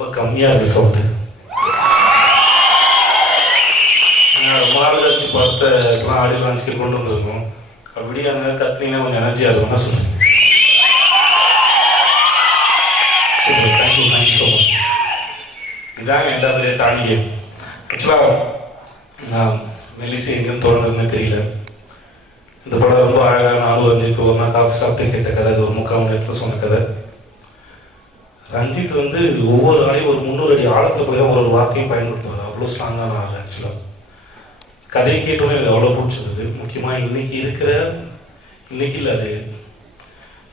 ரொம்ப கம்மியாக இருக்குது சவுண்டு. ரொம்ப நாள் கழிச்சு பார்த்த இப்போலாம் ஆடியோ லான்ச்சுக்கு கொண்டு வந்திருக்கோம். அப்படியே அங்கே கத்துனீங்கன்னா கொஞ்சம் எனர்ஜியாக இருக்கும்னா சொல்லுங்கள். Super, thank you so much. இதாங்க எண்டாவது டானிகே. ஆக்சுவலாக நான் மெல்லிசை எங்கேருந்து தொடர்ந்ததுன்னு தெரியல. இந்த படம் ரொம்ப அழகாக நானும் ரஞ்சித் ஒரு நாள் காஃபி சாப்பிட்டு கேட்ட கதை. அது ஒரு 3/4 மணி நேரத்தில் சொன்ன கதை. ரஞ்சித் வந்து ஒவ்வொரு ஆளையும் ஒரு 300 அடி ஆழத்தில் போய் தான் ஒரு வார்த்தையும் பயன்படுத்துவார். அவ்வளோ ஸ்ட்ராங்கான ஆள். ஆக்சுவலாக கதையை கேட்டோன்னே எனக்கு அவ்வளோ பிடிச்சிருந்தது. முக்கியமாக இன்னைக்கு இல்லை, அது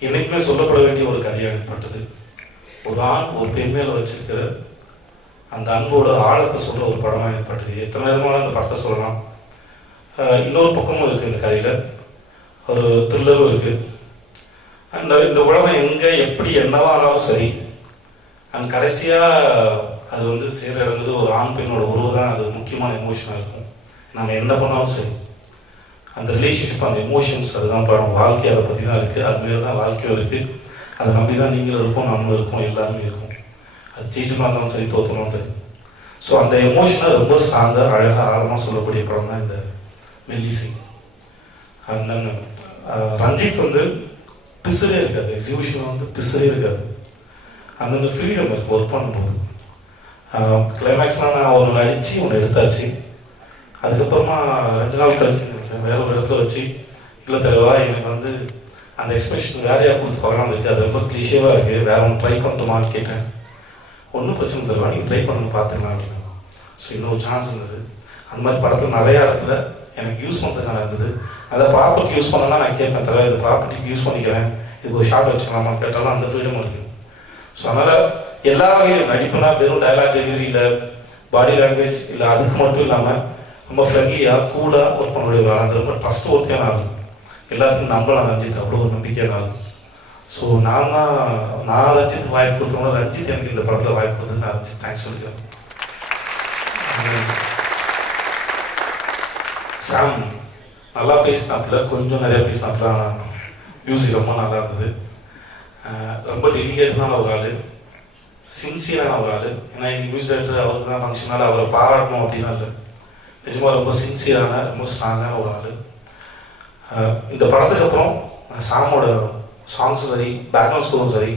என்றைக்குமே சொல்லப்பட வேண்டிய ஒரு கதையாக ஏற்பட்டது. ஒரு ஆண் ஒரு பெண் மேலே வச்சிருக்கிற அந்த அன்போட ஆழத்தை சொல்கிற ஒரு படமாக ஏற்பட்டது. எத்தனை விதமான அந்த படத்தை சொல்லலாம். இன்னொரு பக்கமும் இருக்குது இந்த கதையில், ஒரு த்ரில்லரும் இருக்குது. அண்ட் இந்த உலகம் எங்கே எப்படி என்னவா ஆனாலும் சரி, அண்ட் கடைசியாக அது வந்து சேர்ற இடங்குது ஒரு ஆண் பெண்ணோட உறவு தான் அது முக்கியமான எமோஷனாக இருக்கும். நம்ம என்ன பண்ணாலும் சரி, அந்த ரிலேஷன்ஷிப், அந்த எமோஷன்ஸ், அதுதான் படம். வாழ்க்கை அதை பற்றி தான் இருக்குது. அதுமாரி தான் வாழ்க்கையும் இருக்குது. அதை நம்பி தான் நீங்களும் இருப்போம், நம்மளும் இருப்போம், எல்லாருமே இருக்கும். அது ஜெயிச்சுமா இருந்தாலும் சரி, தோற்றணும் சரி. ஸோ அந்த எமோஷனை ரொம்ப ஸ்ட்ராங்காக அழகாக ஆழமாக சொல்லக்கூடிய படம் தான் இந்த மெல்லிசை. அந்த ரஞ்சித் வந்து பிசுறே இருக்காது, எக்ஸிபிஷன் வந்து பிசுறே இருக்காது. அந்த ஃப்ரீடம் இருக்குது ஒர்க் பண்ணும்போது. கிளைமேக்ஸ்லாம் நான் ஒன்று அடித்து ஒன்று எடுத்தாச்சு. அதுக்கப்புறமா 2 நாள் கழிச்சு வேற ஒரு இடத்துல வச்சு, இல்லை தலைவா எனக்கு வந்து அந்த எக்ஸ்பிரஷன் வேறையாக கொடுத்து பார்க்கலாம் இருக்குது, அது ரொம்ப கிளிஷேவாக இருக்குது, வேற ஒன்று ட்ரை பண்ணட்டுமான்னு கேட்டேன். ஒன்றும் பிரச்சனை தருவா, நீங்கள் ட்ரை பண்ணணும் பார்த்துக்கலாம் அப்படின்னு. ஸோ இன்னொரு சான்ஸ் இருந்தது. அந்த மாதிரி படத்தில் நிறையா இடத்துல எனக்கு யூஸ் பண்ணுறதுக்கான இருந்தது. அதை ப்ராப்பர்ட்டி யூஸ் பண்ணலாம் நான் கேட்பேன், தவிர இது ப்ராப்பர்ட்டிக்கு யூஸ் பண்ணிக்கிறேன், இதுக்கு ஒரு ஷார்ட் வச்சுக்கலாமான்னு கேட்டாலும் அந்த ஃப்ரீடம் இருக்குது. ஸோ அதனால் எல்லா வகையிலும் நடிப்புனா வெறும் டயலாக் டெலிவரி இல்லை, பாடி லாங்குவேஜ் இல்லை, அதுக்கு மட்டும் இல்லாமல் ரொம்ப ஃப்ரெண்ட்லியாக கூலாக ஒர்க் பண்ணக்கூடிய ஒரு ஆள். அது ரொம்ப ட்ரஸ்ட் ஒர்த்தியான ஆள். எல்லாருக்கும் நம்பலாம் ரஞ்சித், அவ்வளோ ஒரு நம்பிக்கையான ஆள். ஸோ நான் ரஞ்சித் வாய்ப்பு கொடுத்தோம்னா ரஞ்சித் எனக்கு இந்த படத்தில் வாய்ப்பு கொடுத்து நான் ரஞ்சித் தேங்க்ஸ் சொல்லிக்கிறேன். சாம் நல்லா பேசினாப்புல, கொஞ்சம் நிறையா பேசினாப்புல. ஆனால் மியூசிக் ரொம்ப நல்லா இருந்தது. ரொம்ப டெடிகேட்டடான ஒரு ஆள், சின்சியரான ஒரு ஆள். ஏன்னா இன்னைக்கு மியூசிக் டைரக்டர் அவருக்கு தான் ஃபங்க்ஷனால் அவரை பாராட்டணும் அப்படின்னா இல்லை, நிஜமாக ரொம்ப சின்சியரான ரொம்ப ஸ்ட்ராங்கான ஒரு ஆள். இந்த படத்துக்கு அப்புறம் சாமோட சாங்ஸும் சரி, பேக்ரவுண்ட் ஸ்கோரும் சரி,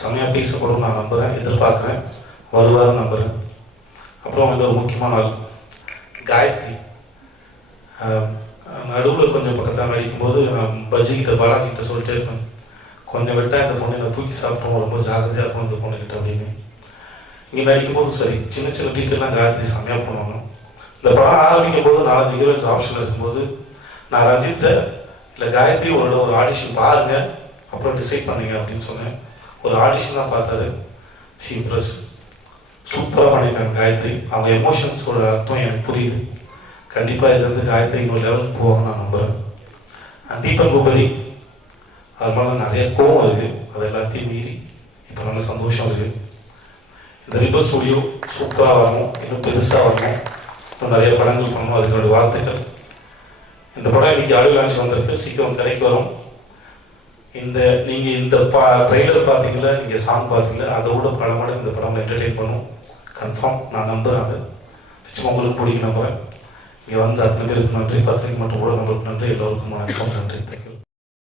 செம்மையாக பேசப்படும் நான் நம்புகிறேன், எதிர்பார்க்குறேன், வருவாருன்னு நம்புகிறேன். அப்புறம் வந்து ஒரு முக்கியமான ஆள் காயத்ரி. நடுவில் கொஞ்சம் பக்கத்தில் நடிக்கும்போது நான் பஜ்ஜிக்கிட்ட பாலாஜிக்கிட்ட சொல்லிட்டே இருப்பேன், கொஞ்சம் விட்டால் இந்த பொண்ணை நான் தூக்கி சாப்பிட்டோம், ரொம்ப ஜாகிரதையாக இருக்கும் இந்த பொண்ணுக்கிட்ட அப்படின்னு. இங்கே நடிக்கும்போது சரி, சின்ன சின்ன டீட்டெயிலாம் காயத்ரி செம்மையாக பண்ணுவாங்க. இந்த படம் ஆரம்பிக்கும் போது 4-5 ஹீரோயின்ஸ் ஆப்ஷன் இருக்கும்போது நான் ரஞ்சித்தை இல்லை காயத்ரி ஒரு ஆடிஷன் பாருங்கள், அப்புறம் டிசைட் பண்ணுங்க அப்படின்னு சொன்னேன். ஒரு ஆடிஷன் தான் பார்த்தாரு, ஷீ இம்ப்ரெஸ். சூப்பராக பண்ணியிருக்காங்க காயத்ரி. அவங்க எமோஷன்ஸோட அர்த்தம் எனக்கு புரியுது. கண்டிப்பாக இதுலேருந்து காயத்ரி இன்னொரு லெவலுக்கு போவாங்க நான் நம்புகிறேன். தீபன் பூபதி, அது மேலே நிறைய கோவம் இருக்குது, அது எல்லாத்தையும் மீறி இப்போ நல்ல சந்தோஷம் இருக்குது. இந்த ரிபர் ஸ்டுடியோ சூப்பராக வரணும், இன்னும் பெருசாக வரணும், இன்னும் நிறைய படங்கள் பண்ணணும், அதுக்கு வாழ்த்துக்கள். இந்த படம் இன்னைக்கு ஆடியோ லான்ச் வந்திருக்கு, சீக்கிரம் திரைக்கு வரும். நீங்கள் இந்த ட்ரெய்லர் பார்த்தீங்களா, நீங்கள் சாங் பார்த்தீங்களா, அதோட பல மடங்கு இந்த படம் என்டர்டெயின் பண்ணும் கன்ஃபார்ம். நான் நம்புகிறேன், அது நிச்சயமாக உங்களுக்கு பிடிக்கும் நம்புகிறேன். இங்கே வந்து அத்தனை பேருக்கு நன்றி, பத்திரிக்கை மட்டும் கூட நம்மளுக்கு நன்றி, எல்லோருக்கும் வணக்கம், நன்றி.